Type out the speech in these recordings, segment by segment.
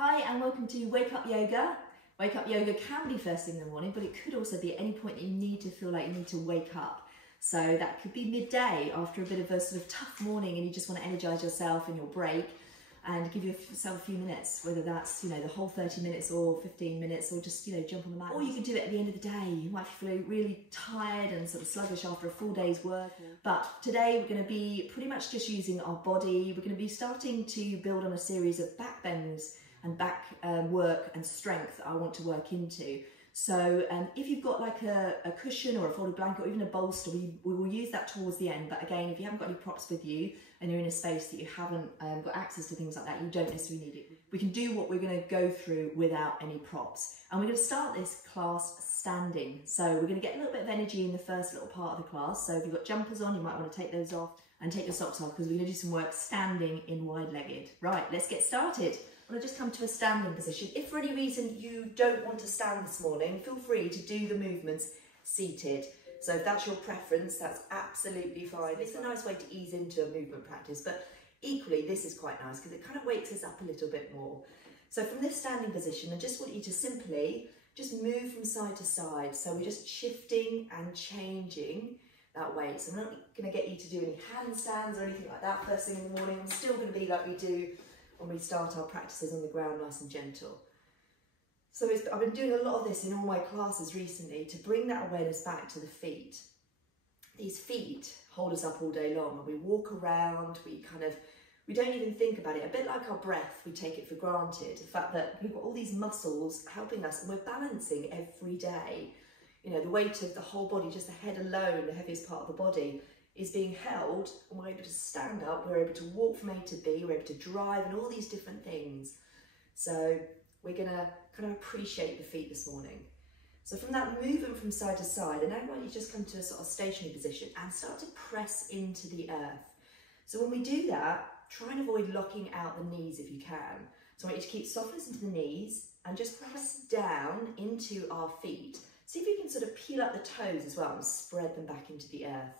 Hi and welcome to Wake Up Yoga. Wake Up Yoga can be first thing in the morning, but it could also be at any point that you need to feel like you need to wake up. So that could be midday after a bit of a sort of tough morning and you just want to energise yourself in your break and give yourself a few minutes, whether that's, the whole 30 minutes or 15 minutes or just, jump on the mat. Or you could do it at the end of the day. You might feel really tired and sort of sluggish after a full day's work. But today we're going to be pretty much just using our body. We're going to be starting to build on a series of back bends and back work and strength I want to work into. So if you've got like a cushion or a folded blanket or even a bolster, we will use that towards the end. But again, if you haven't got any props with you and you're in a space that you haven't got access to things like that, you don't necessarily need it. We can do what we're going to go through without any props. And we're going to start this class standing. So we're going to get a little bit of energy in the first little part of the class. So if you've got jumpers on, you might want to take those off and take your socks off because we're going to do some work standing in wide-legged. Right, let's get started. I'm going to just come to a standing position. If for any reason you don't want to stand this morning, feel free to do the movements seated. So if that's your preference, that's absolutely fine. It's a nice way to ease into a movement practice, but equally this is quite nice because it kind of wakes us up a little bit more. So from this standing position, I just want you to simply just move from side to side. So we're just shifting and changing that weight. So I'm not going to get you to do any handstands or anything like that first thing in the morning. I'm still going to be like we do when we start our practices on the ground, nice and gentle. So I've been doing a lot of this in all my classes recently to bring that awareness back to the feet. These feet hold us up all day long and we walk around, we don't even think about it. A bit like our breath, we take it for granted. The fact that we've got all these muscles helping us and we're balancing every day. The weight of the whole body, just the head alone, the heaviest part of the body, is being held, and we're able to stand up, we're able to walk from A to B, we're able to drive and all these different things. So we're gonna kind of appreciate the feet this morning. So from that movement from side to side, and now I want you to just come to a sort of stationary position and start to press into the earth. So when we do that, try and avoid locking out the knees if you can. So I want you to keep softness into the knees and just press down into our feet. See if you can sort of peel up the toes as well and spread them back into the earth.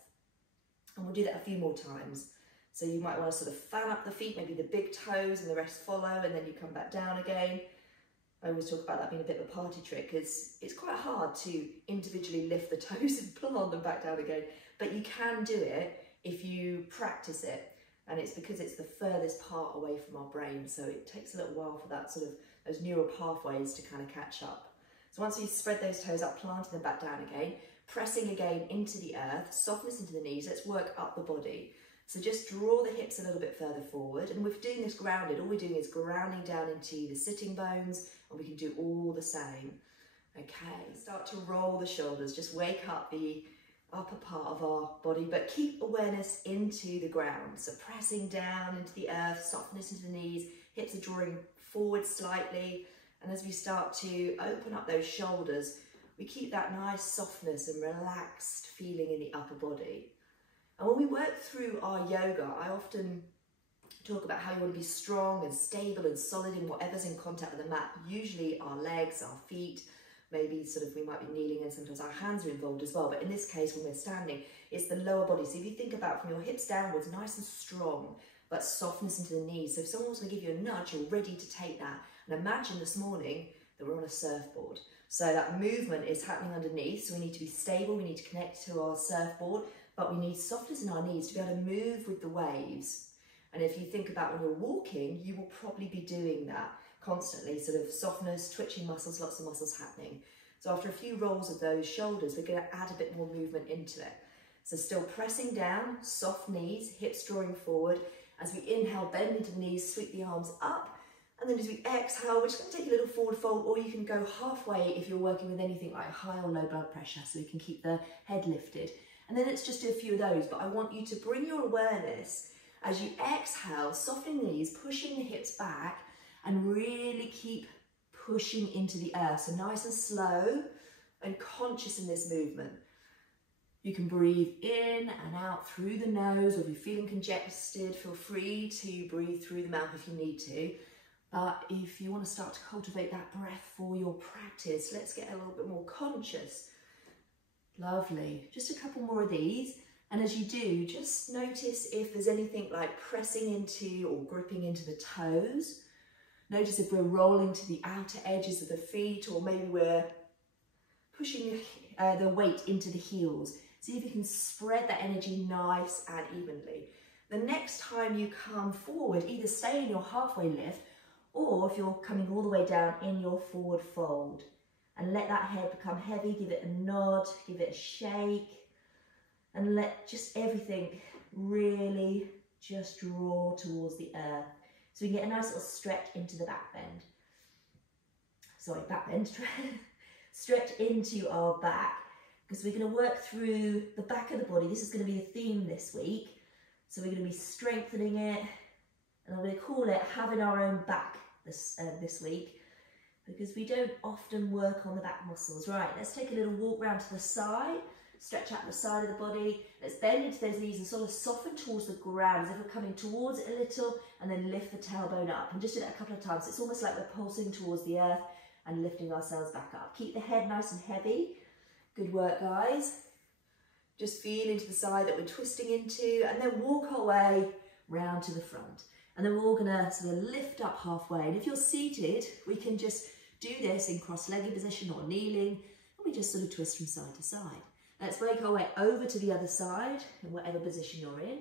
And we'll do that a few more times. So you might want to sort of fan up the feet, maybe the big toes and the rest follow, and then you come back down again. I always talk about that being a bit of a party trick because it's quite hard to individually lift the toes and plant them back down again. But you can do it if you practice it. And it's because it's the furthest part away from our brain. So it takes a little while for that sort of, those neural pathways to kind of catch up. So once you spread those toes up, planting them back down again, pressing again into the earth, softness into the knees, let's work up the body. So just draw the hips a little bit further forward, and we're doing this grounded, all we're doing is grounding down into the sitting bones, and we can do all the same. Okay, start to roll the shoulders, just wake up the upper part of our body, but keep awareness into the ground. So pressing down into the earth, softness into the knees, hips are drawing forward slightly, and as we start to open up those shoulders, we keep that nice softness and relaxed feeling in the upper body. And when we work through our yoga, I often talk about how you want to be strong and stable and solid in whatever's in contact with the mat. Usually our legs, our feet, maybe sort of we might be kneeling and sometimes our hands are involved as well. But in this case, when we're standing, it's the lower body. So if you think about from your hips downwards, nice and strong, but softness into the knees. So if someone wants to give you a nudge, you're ready to take that. And imagine this morning that we're on a surfboard. So that movement is happening underneath, so we need to be stable, we need to connect to our surfboard, but we need softness in our knees to be able to move with the waves. And if you think about when you're walking, you will probably be doing that constantly, sort of softness, twitching muscles, lots of muscles happening. So after a few rolls of those shoulders, we're going to add a bit more movement into it. So still pressing down, soft knees, hips drawing forward. As we inhale, bend into the knees, sweep the arms up. And then as we exhale, we're just going to take a little forward fold, or you can go halfway if you're working with anything like high or low blood pressure, so you can keep the head lifted. And then let's just do a few of those, but I want you to bring your awareness as you exhale, softening the knees, pushing the hips back, and really keep pushing into the earth. So nice and slow and conscious in this movement. You can breathe in and out through the nose, or if you're feeling congested, feel free to breathe through the mouth if you need to. But if you want to start to cultivate that breath for your practice, let's get a little bit more conscious. Lovely. Just a couple more of these. And as you do, just notice if there's anything like pressing into or gripping into the toes. Notice if we're rolling to the outer edges of the feet, or maybe we're pushing the weight into the heels. See if you can spread that energy nice and evenly. The next time you come forward, either stay in your halfway lift, or if you're coming all the way down, in your forward fold. And let that head become heavy, give it a nod, give it a shake, and let just everything really just draw towards the earth. So we can get a nice little stretch into the back bend. Sorry, back bend. Stretch into our back, because we're going to work through the back of the body. This is going to be a theme this week. So we're going to be strengthening it, and I'm going to call it having our own back this week, because we don't often work on the back muscles. Right, let's take a little walk round to the side, stretch out the side of the body. Let's bend into those knees and sort of soften towards the ground as if we're coming towards it a little, and then lift the tailbone up. And just do that a couple of times. It's almost like we're pulsing towards the earth and lifting ourselves back up. Keep the head nice and heavy. Good work, guys. Just feel into the side that we're twisting into, and then walk our way round to the front. And then we're all gonna sort of lift up halfway. And if you're seated, we can just do this in cross-legged position or kneeling, and we just sort of twist from side to side. Let's make our way over to the other side in whatever position you're in.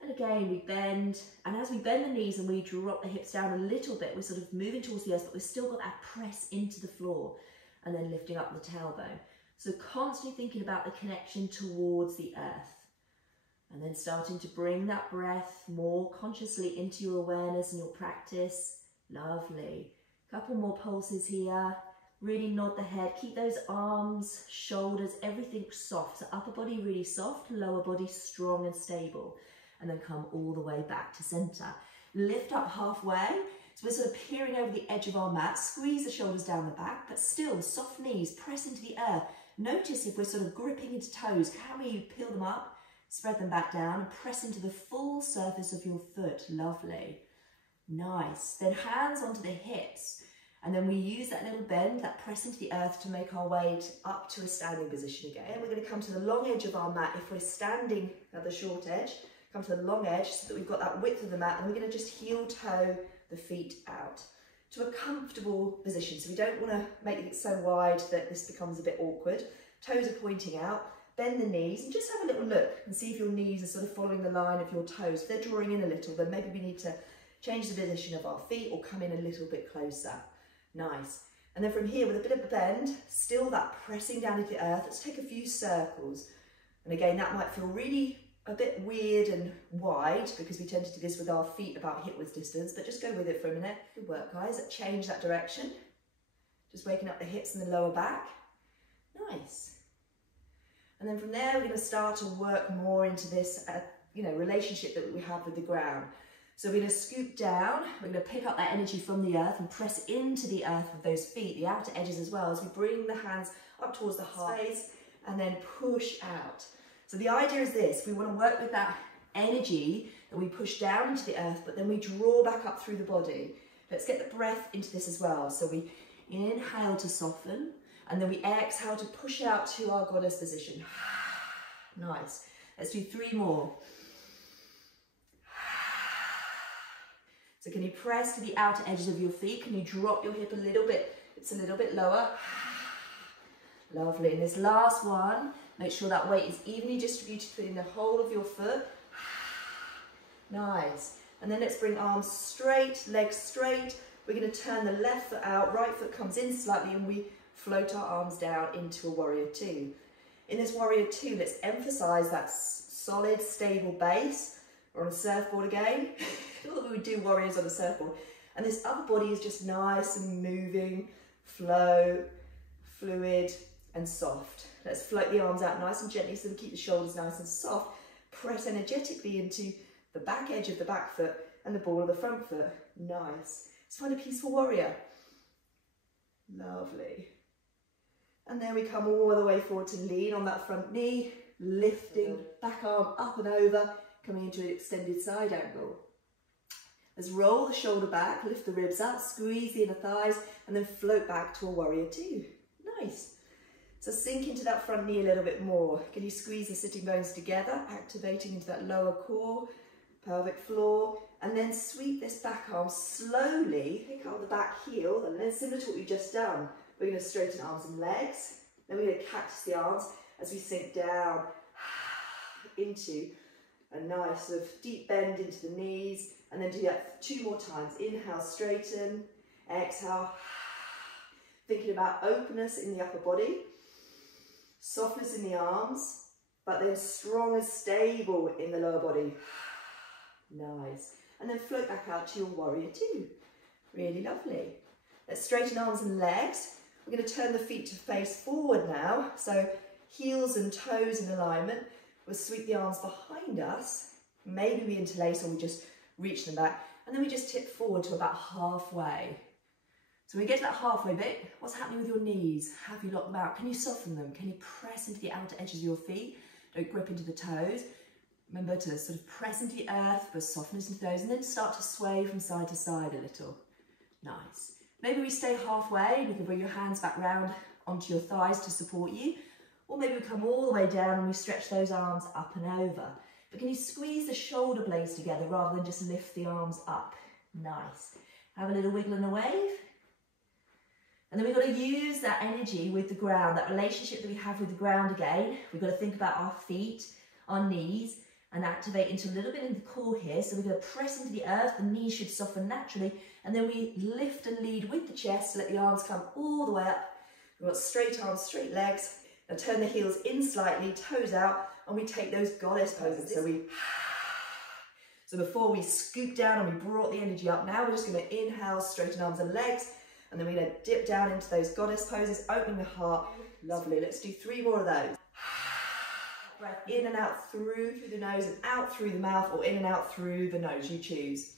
And again, we bend, and as we bend the knees and we drop the hips down a little bit, we're sort of moving towards the earth, but we've still got that press into the floor, and then lifting up the tailbone. So constantly thinking about the connection towards the earth, and then starting to bring that breath more consciously into your awareness and your practice. Lovely. Couple more pulses here. Really nod the head. Keep those arms, shoulders, everything soft. So upper body really soft, lower body strong and stable. And then come all the way back to center. Lift up halfway. So we're sort of peering over the edge of our mat. Squeeze the shoulders down the back, but still soft knees. Press into the earth. Notice if we're sort of gripping into toes, can we peel them up, spread them back down, and press into the full surface of your foot. Lovely. Nice. Then hands onto the hips. And then we use that little bend, that press into the earth, to make our way up to a standing position again. We're going to come to the long edge of our mat. If we're standing at the short edge, come to the long edge so that we've got that width of the mat, and we're going to just heel toe the feet out to a comfortable position. So we don't want to make it so wide that this becomes a bit awkward. Toes are pointing out. Bend the knees and just have a little look and see if your knees are sort of following the line of your toes. If they're drawing in a little, then maybe we need to change the position of our feet or come in a little bit closer. Nice. And then from here, with a bit of a bend, still that pressing down into the earth, let's take a few circles. And again, that might feel really a bit weird and wide because we tend to do this with our feet about hip width distance, but just go with it for a minute. Good work, guys. Change that direction. Just waking up the hips and the lower back. Nice. And then from there, we're going to start to work more into this, relationship that we have with the ground. So we're going to scoop down, we're going to pick up that energy from the earth and press into the earth with those feet, the outer edges as well, as we bring the hands up towards the heart space and then push out. So the idea is this: we want to work with that energy that we push down into the earth, but then we draw back up through the body. Let's get the breath into this as well. So we inhale to soften, and then we exhale to push out to our goddess position. Nice. Let's do 3 more. So can you press to the outer edges of your feet? Can you drop your hip a little bit? It's a little bit lower. Lovely. And this last one, make sure that weight is evenly distributed within the whole of your foot. Nice. And then let's bring arms straight, legs straight. We're going to turn the left foot out, right foot comes in slightly, and we float our arms down into a warrior 2. In this warrior 2, let's emphasize that solid, stable base. We're on a surfboard again. Not that we would do warriors on a surfboard. And this upper body is just nice and moving, flow, fluid and soft. Let's float the arms out nice and gently so we keep the shoulders nice and soft. Press energetically into the back edge of the back foot and the ball of the front foot. Nice. Let's find a peaceful warrior. Lovely. And then we come all the way forward to lean on that front knee, lifting back arm up and over, coming into an extended side angle. Let's roll the shoulder back, lift the ribs up, squeeze the inner thighs, and then float back to a warrior 2. Nice. So sink into that front knee a little bit more. Can you squeeze the sitting bones together, activating into that lower core? pelvic floor, and then sweep this back arm slowly, pick up the back heel, and then similar to what we've just done, we're going to straighten arms and legs, then we're going to cactus the arms as we sink down into a nice sort of deep bend into the knees, and then do that 2 more times. Inhale, straighten, exhale, thinking about openness in the upper body, softness in the arms, but then strong and stable in the lower body. Nice. And then float back out to your warrior 2. Really lovely. Let's straighten arms and legs. We're going to turn the feet to face forward now. So heels and toes in alignment. We'll sweep the arms behind us. Maybe we interlace or we just reach them back. And then we just tip forward to about halfway. So when we get to that halfway bit, what's happening with your knees? Have you locked them out? Can you soften them? Can you press into the outer edges of your feet? Don't grip into the toes. Remember to sort of press into the earth, but softness into those, and then start to sway from side to side a little. Nice. Maybe we stay halfway. We can bring your hands back round onto your thighs to support you. Or maybe we come all the way down and we stretch those arms up and over. But can you squeeze the shoulder blades together rather than just lift the arms up? Nice. Have a little wiggle and a wave. And then we've got to use that energy with the ground, that relationship that we have with the ground again. We've got to think about our feet, our knees, and activate into a little bit in the core here. So we're going to press into the earth, the knees should soften naturally, and then we lift and lead with the chest to let the arms come all the way up. We've got straight arms, straight legs. Now turn the heels in slightly, toes out, and we take those goddess poses. So before we scoop down and we brought the energy up, now we're just going to inhale, straighten arms and legs, and then we're going to dip down into those goddess poses, opening the heart. Lovely. Let's do 3 more of those. Breath in and out through the nose and out through the mouth, or in and out through the nose, you choose.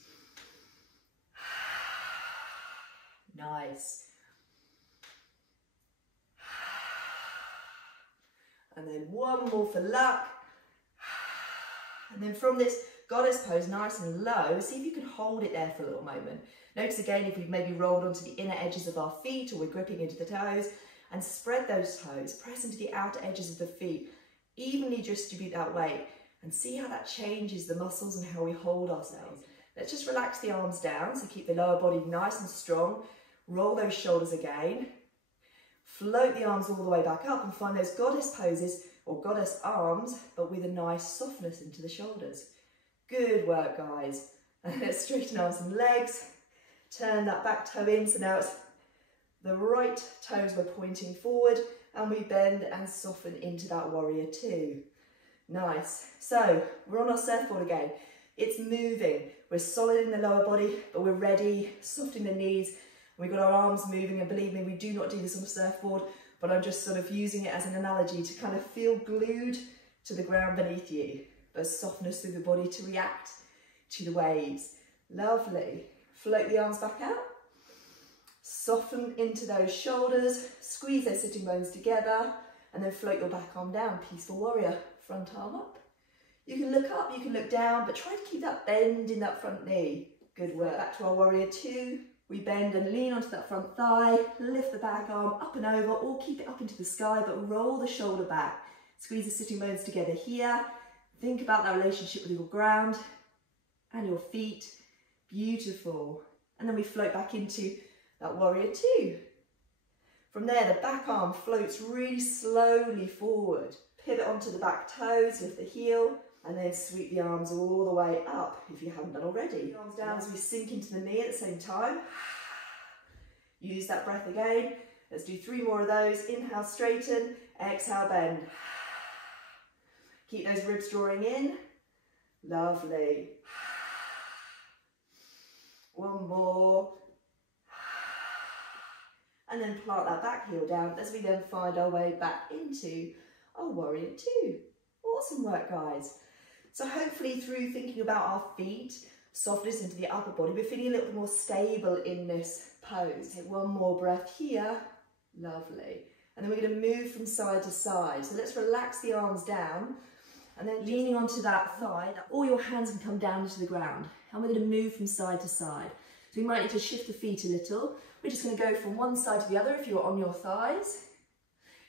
Nice. And then 1 more for luck. And then from this goddess pose, nice and low, see if you can hold it there for a little moment. Notice again if we've maybe rolled onto the inner edges of our feet, or we're gripping into the toes, and spread those toes, press into the outer edges of the feet, evenly distribute that weight, and see how that changes the muscles and how we hold ourselves. Let's just relax the arms down, so keep the lower body nice and strong. Roll those shoulders again. Float the arms all the way back up and find those goddess poses or goddess arms, but with a nice softness into the shoulders. Good work, guys. And let's straighten arms and legs. Turn that back toe in, so now it's the right toes we're pointing forward, and we bend and soften into that warrior 2. Nice. So we're on our surfboard again. It's moving. We're solid in the lower body, but we're ready, soft in the knees. We've got our arms moving, and believe me, we do not do this on a surfboard, but I'm just sort of using it as an analogy to kind of feel glued to the ground beneath you. There's softness through the body to react to the waves. Lovely. Float the arms back out. Soften into those shoulders, squeeze those sitting bones together, and then float your back arm down, peaceful warrior, front arm up. You can look up, you can look down, but try to keep that bend in that front knee. Good work. Back to our warrior 2. We bend and lean onto that front thigh, lift the back arm up and over, or keep it up into the sky, but roll the shoulder back. Squeeze the sitting bones together here. Think about that relationship with your ground and your feet. Beautiful. And then we float back into that warrior 2. From there, the back arm floats really slowly forward. Pivot onto the back toes, lift the heel, and then sweep the arms all the way up if you haven't done already. Arms down as we sink into the knee at the same time. Use that breath again. Let's do 3 more of those. Inhale, straighten. Exhale, bend. Keep those ribs drawing in. Lovely. 1 more. And then plant that back heel down as we then find our way back into our warrior 2. Awesome work, guys. So hopefully through thinking about our feet, softness into the upper body, we're feeling a little bit more stable in this pose. Take 1 more breath here. Lovely. And then we're going to move from side to side. So let's relax the arms down, and then leaning onto that thigh, all your hands can come down into the ground. And we're going to move from side to side. So we might need to shift the feet a little. We're just going to go from one side to the other if you're on your thighs.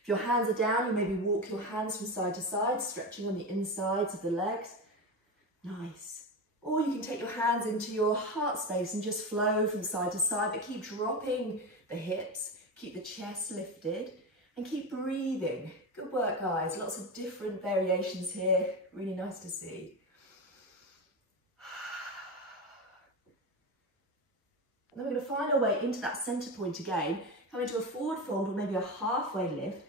If your hands are down, you maybe walk your hands from side to side, stretching on the insides of the legs. Nice. Or you can take your hands into your heart space and just flow from side to side, but keep dropping the hips, keep the chest lifted, and keep breathing. Good work, guys. Lots of different variations here. Really nice to see. And then we're going to find our way into that center point again. Come into a forward fold or maybe a halfway lift.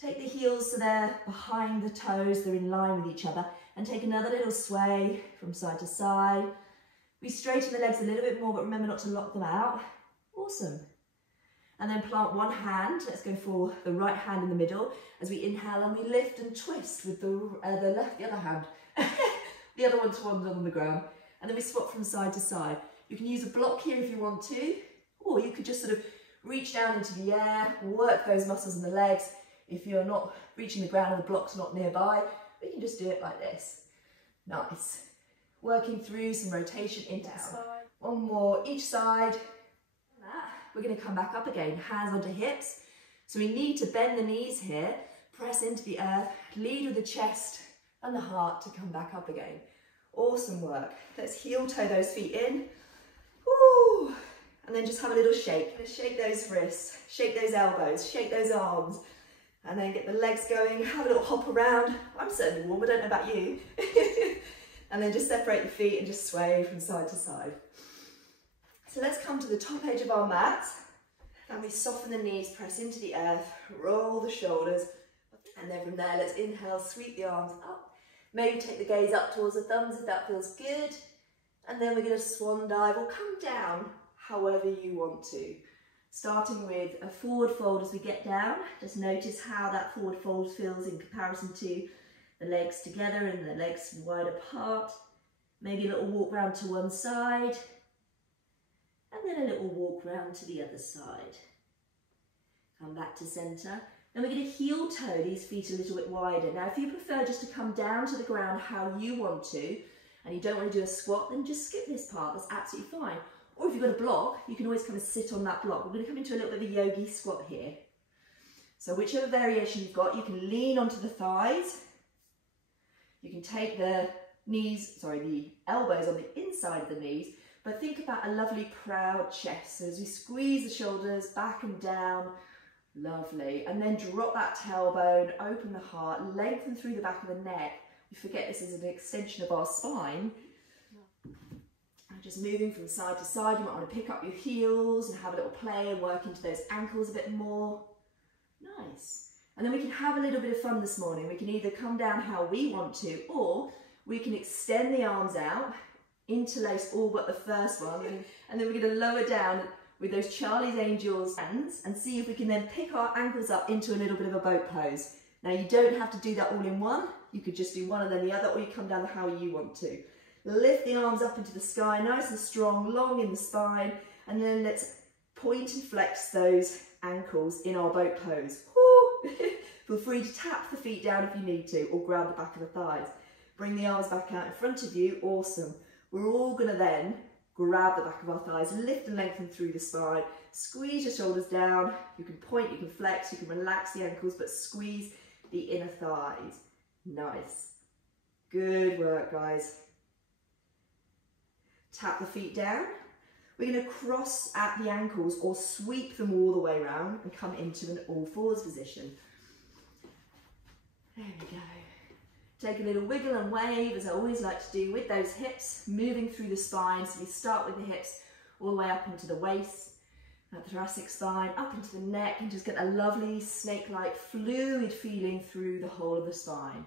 Take the heels so they're behind the toes, they're in line with each other, and take another little sway from side to side. We straighten the legs a little bit more, but remember not to lock them out. Awesome. And then plant one hand. Let's go for the right hand in the middle as we inhale, and we lift and twist with the other hand. The other one's on the ground. And then we swap from side to side. You can use a block here if you want to, or you could just sort of reach down into the air, work those muscles in the legs. If you're not reaching the ground and the block's not nearby, we can just do it like this. Nice. Working through some rotation in down. One more each side. We're going to come back up again, hands onto hips. So we need to bend the knees here, press into the earth, lead with the chest and the heart to come back up again. Awesome work. Let's heel toe those feet in. Woo. And then just have a little shake. Shake those wrists, shake those elbows, shake those arms. And then get the legs going, have a little hop around. I'm certainly warm, I don't know about you. And then just separate the feet and just sway from side to side. So let's come to the top edge of our mat. And we soften the knees, press into the earth, roll the shoulders. And then from there, let's inhale, sweep the arms up. Maybe take the gaze up towards the thumbs if that feels good. And then we're going to swan dive or come down however you want to. Starting with a forward fold as we get down. Just notice how that forward fold feels in comparison to the legs together and the legs wide apart. Maybe a little walk round to one side. And then a little walk round to the other side. Come back to centre. Then we're going to heel toe these feet a little bit wider. Now if you prefer just to come down to the ground how you want to, and you don't want to do a squat, then just skip this part, that's absolutely fine. Or if you've got a block, you can always kind of sit on that block. We're going to come into a little bit of a yogi squat here. So whichever variation you've got, you can lean onto the thighs. You can take the elbows on the inside of the knees, but think about a lovely proud chest. So as we squeeze the shoulders back and down, lovely. And then drop that tailbone, open the heart, lengthen through the back of the neck. We forget this is an extension of our spine. Just moving from side to side, you might want to pick up your heels and have a little play and work into those ankles a bit more. Nice. And then we can have a little bit of fun this morning. We can either come down how we want to, or we can extend the arms out, interlace all but the first one, and then we're going to lower down with those Charlie's Angels hands and see if we can then pick our ankles up into a little bit of a boat pose. Now you don't have to do that all in one. You could just do one and then the other, or you come down how you want to. Lift the arms up into the sky, nice and strong, long in the spine, and then let's point and flex those ankles in our boat pose. Feel free to tap the feet down if you need to, or grab the back of the thighs. Bring the arms back out in front of you, awesome. We're all going to then grab the back of our thighs, lift and lengthen through the spine, squeeze your shoulders down, you can point, you can flex, you can relax the ankles, but squeeze the inner thighs. Nice. Good work, guys. Tap the feet down. We're going to cross at the ankles or sweep them all the way around and come into an all fours position. There we go. Take a little wiggle and wave, as I always like to do, with those hips, moving through the spine. So we start with the hips all the way up into the waist, that thoracic spine, up into the neck, and just get a lovely snake-like fluid feeling through the whole of the spine.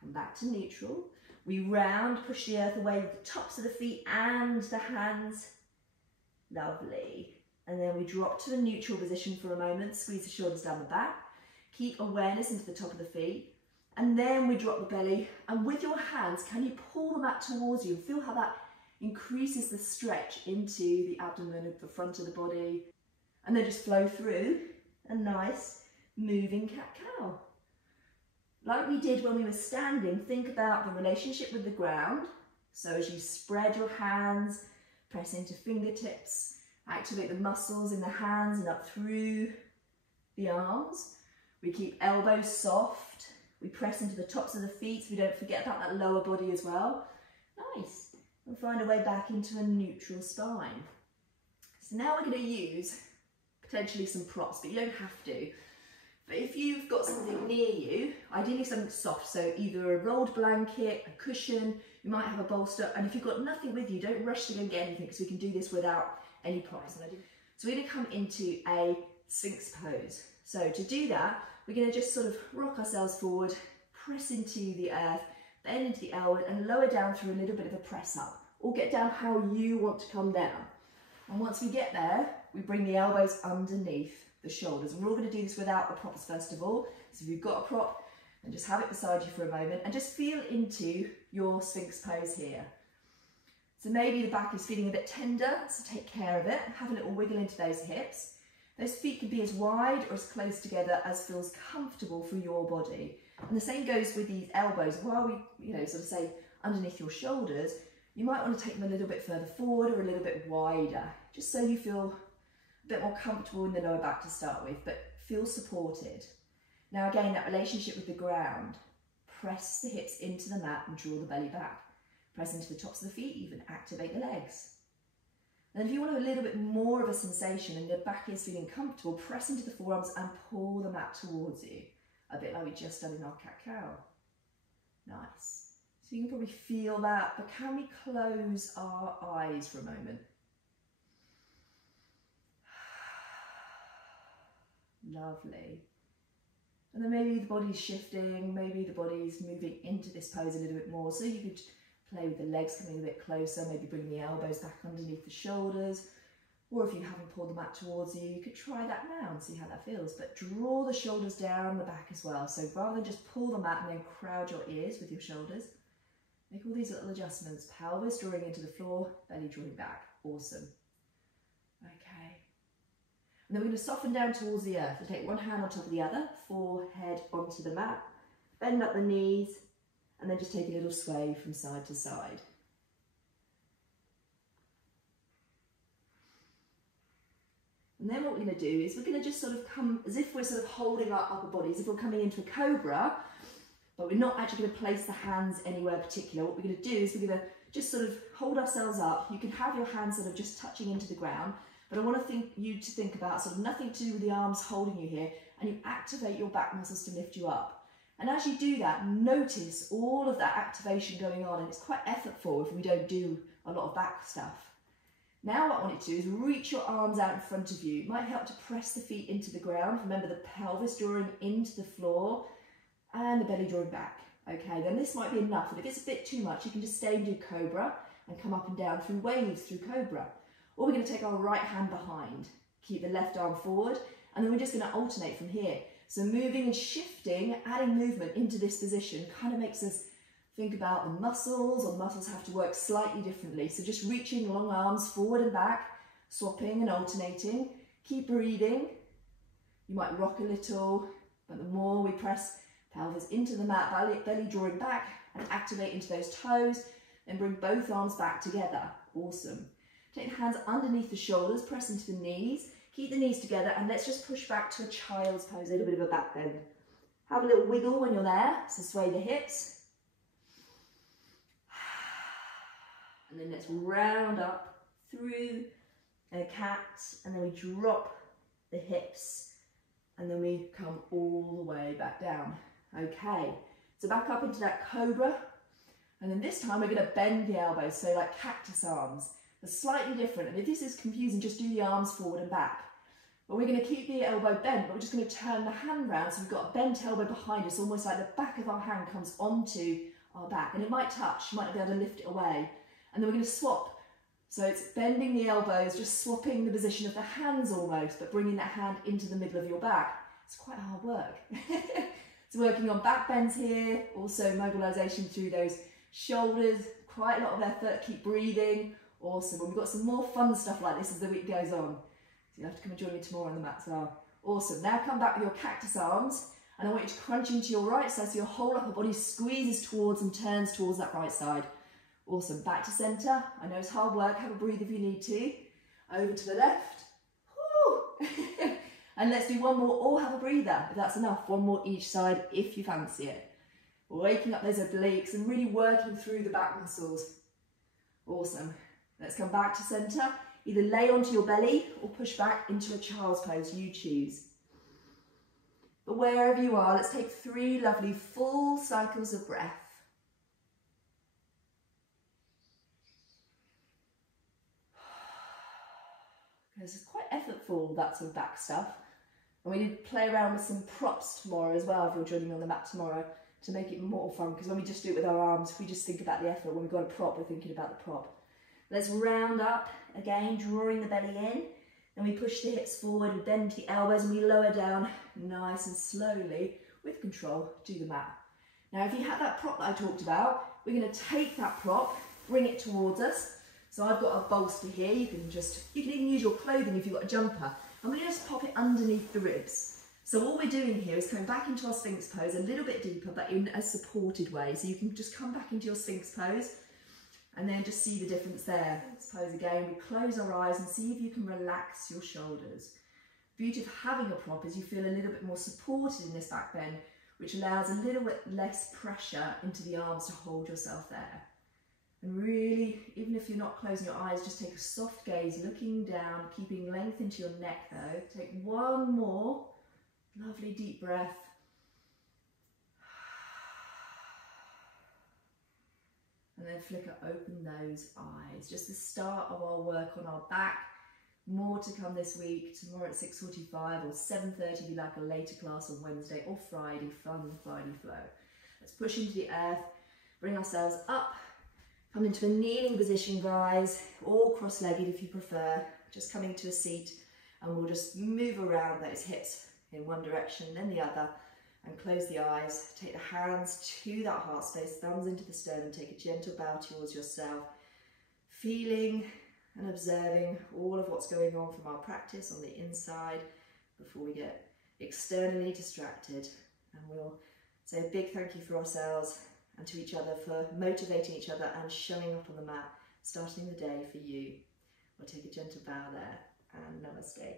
Come back to neutral. We round, push the earth away with the tops of the feet and the hands. Lovely. And then we drop to a neutral position for a moment, squeeze the shoulders down the back. Keep awareness into the top of the feet. And then we drop the belly. And with your hands, can you pull the mat towards you? Feel how that increases the stretch into the abdomen of the front of the body. And then just flow through a nice moving cat-cow. Like we did when we were standing, think about the relationship with the ground. So as you spread your hands, press into fingertips, activate the muscles in the hands and up through the arms. We keep elbows soft. We press into the tops of the feet so we don't forget about that lower body as well. Nice. and find a way back into a neutral spine. So now we're going to use potentially some props, but you don't have to. But if you've got something near you, ideally something soft, so either a rolled blanket, a cushion, you might have a bolster, and if you've got nothing with you, don't rush to go and get anything, because we can do this without any props. So we're going to come into a Sphinx pose. So to do that, we're going to just sort of rock ourselves forward, press into the earth, bend into the elbow and lower down through a little bit of a press up, or get down how you want to come down. And once we get there, we bring the elbows underneath the shoulders. And we're all going to do this without the props first of all. So if you've got a prop, then just have it beside you for a moment and just feel into your Sphinx pose here. So maybe the back is feeling a bit tender, so take care of it. Have a little wiggle into those hips. Those feet can be as wide or as close together as feels comfortable for your body. And the same goes with these elbows. While we, sort of say underneath your shoulders, you might want to take them a little bit further forward or a little bit wider, just so you feel a bit more comfortable in the lower back to start with, but feel supported. Now again, that relationship with the ground. Press the hips into the mat and draw the belly back. Press into the tops of the feet, even activate the legs. And if you want a little bit more of a sensation and the back is feeling comfortable, press into the forearms and pull the mat towards you. A bit like we just done in our cat-cow. Nice. So you can probably feel that, but can we close our eyes for a moment? Lovely. And then maybe the body's shifting, maybe the body's moving into this pose a little bit more. So you could play with the legs coming a bit closer, maybe bring the elbows back underneath the shoulders. Or if you haven't pulled the mat towards you, you could try that now and see how that feels. But draw the shoulders down the back as well. So rather than just pull the mat and then crowd your ears with your shoulders, make all these little adjustments. Pelvis drawing into the floor, belly drawing back. Awesome. Okay. And then we're going to soften down towards the earth. So take one hand on top of the other, forehead onto the mat, bend up the knees, and then just take a little sway from side to side. And then what we're going to do is we're going to just sort of come as if we're sort of holding our upper body, as if we're coming into a cobra, but we're not actually going to place the hands anywhere particular. What we're going to do is we're going to just sort of hold ourselves up. You can have your hands sort of just touching into the ground, but I want you to think about sort of nothing to do with the arms holding you here, and you activate your back muscles to lift you up. And as you do that, notice all of that activation going on, and it's quite effortful if we don't do a lot of back stuff. Now what I want you to do is reach your arms out in front of you. It might help to press the feet into the ground. Remember the pelvis drawing into the floor and the belly drawing back. Okay, then this might be enough. And if it's a bit too much, you can just stay and do cobra and come up and down through waves through cobra. Or we're going to take our right hand behind, keep the left arm forward, and then we're just going to alternate from here. So moving and shifting, adding movement into this position kind of makes us think about the muscles, or the muscles have to work slightly differently. So just reaching long arms forward and back, swapping and alternating. Keep breathing. You might rock a little, but the more we press pelvis into the mat, belly drawing back and activate into those toes, then bring both arms back together. Awesome. Take the hands underneath the shoulders, press into the knees, keep the knees together, and let's just push back to a child's pose, a little bit of a back bend. Have a little wiggle when you're there, so sway the hips. And then let's round up through a cat, and then we drop the hips, and then we come all the way back down. Okay, so back up into that cobra, and then this time we're going to bend the elbows, so like cactus arms. They're slightly different, and if this is confusing, just do the arms forward and back. But we're going to keep the elbow bent, but we're just going to turn the hand round, so we've got a bent elbow behind us, almost like the back of our hand comes onto our back, and it might touch, you might not be able to lift it away. And then we're going to swap. So it's bending the elbows, just swapping the position of the hands almost, but bringing that hand into the middle of your back. It's quite hard work. So working on back bends here, also mobilization through those shoulders, quite a lot of effort, keep breathing. Awesome. And we've got some more fun stuff like this as the week goes on. So you'll have to come and join me tomorrow on the mat as well. Awesome. Now come back with your cactus arms, and I want you to crunch into your right side so your whole upper body squeezes towards and turns towards that right side. Awesome. Back to centre. I know it's hard work. Have a breathe if you need to. Over to the left. Woo. And let's do one more, or have a breather if that's enough. One more each side if you fancy it. Waking up those obliques and really working through the back muscles. Awesome. Let's come back to center. Either lay onto your belly or push back into a child's pose, you choose. But wherever you are, let's take 3 lovely full cycles of breath. Because it's quite effortful, that sort of back stuff. And we did play around with some props tomorrow as well, if you're joining me on the mat tomorrow, to make it more fun, because when we just do it with our arms, if we just think about the effort, when we've got a prop, we're thinking about the prop. Let's round up again, drawing the belly in. Then we push the hips forward, we bend the elbows, and we lower down nice and slowly, with control, to the mat. Now, if you have that prop that I talked about, we're going to take that prop, bring it towards us. So I've got a bolster here. You can even use your clothing if you've got a jumper. And we're going to just pop it underneath the ribs. So all we're doing here is coming back into our Sphinx pose a little bit deeper, but in a supported way. So you can just come back into your Sphinx pose and then just see the difference there. Let's pose again. We close our eyes and see if you can relax your shoulders. The beauty of having a prop is you feel a little bit more supported in this back bend, which allows a little bit less pressure into the arms to hold yourself there. And really, even if you're not closing your eyes, just take a soft gaze, looking down, keeping length into your neck though. Take one more lovely deep breath. And then flicker open those eyes. Just the start of our work on our back. More to come this week. Tomorrow at 6:45 or 7:30 be like a later class on Wednesday or Friday. Fun Friday flow. Let's push into the earth. Bring ourselves up. Come into a kneeling position, guys, or cross-legged if you prefer. Just coming to a seat, and we'll just move around those hips in one direction, then the other, and close the eyes. Take the hands to that heart space, thumbs into the sternum. Take a gentle bow towards yourself, feeling and observing all of what's going on from our practice on the inside before we get externally distracted. And we'll say a big thank you for ourselves and to each other for motivating each other and showing up on the mat, starting the day for you. We'll take a gentle bow there, and namaste.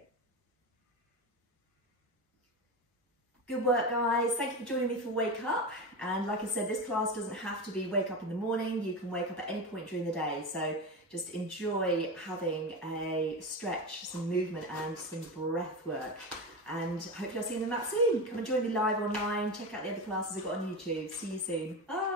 Good work, guys. Thank you for joining me for Wake Up. And like I said, this class doesn't have to be wake up in the morning. You can wake up at any point during the day. So just enjoy having a stretch, some movement and some breath work. And hopefully I'll see you on the mat soon. Come and join me live online. Check out the other classes I've got on YouTube. See you soon. Bye.